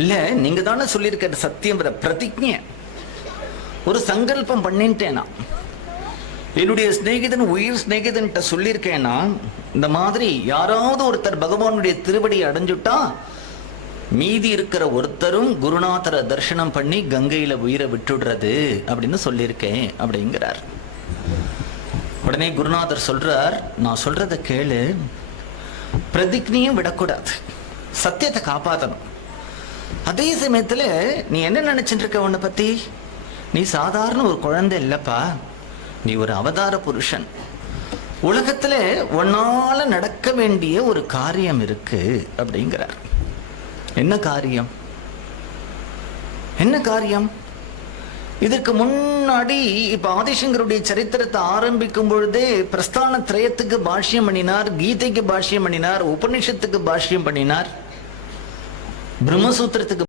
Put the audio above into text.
இல்ல, நீங்க தானே சொல்லியிருக்க சத்தியம் பிரதிஜ்ஞ ஒரு சங்கல்பம் பண்ணிட்டேனா, என்னுடைய சிநேகிதன் உயிர் சிநேகிதன் சொல்லியிருக்கேனா, இந்த மாதிரி யாராவது ஒருத்தர் பகவானுடைய திருவடி அடைஞ்சுட்டா மீதி இருக்கிற ஒருத்தரும் குருநாதரை தரிசனம் பண்ணி கங்கையில உயிரை விட்டுடுறது அப்படின்னு சொல்லியிருக்கேன் அப்படிங்கிறார். உடனே குருநாதர் சொல்றார், நான் சொல்றத கேளு, பிரதிஜ்ஞையும் விடக்கூடாது, சத்தியத்தை காப்பாற்றணும். அதே சமயத்துல நீ என்ன நினைச்சிட்டு இருக்க, உன்னை பத்தி நீ சாதாரண ஒரு குழந்தை இல்லப்பா, நீ ஒரு அவதார புருஷன். உலகத்துல உன்னால நடக்க வேண்டிய ஒரு காரியம் இருக்கு அப்படிங்கிறார். என்ன காரியம்? என்ன காரியம்? இதற்கு முன்னாடி இப்ப ஆதிசங்கருடைய சரித்திரத்தை ஆரம்பிக்கும் பொழுதே பிரஸ்தான திரயத்துக்கு பாஷ்யம் பண்ணினார், கீதைக்கு பாஷ்யம் பண்ணினார், உபநிஷத்துக்கு பாஷ்யம் பண்ணினார், பிரம்மசூத்திரத்துக்கு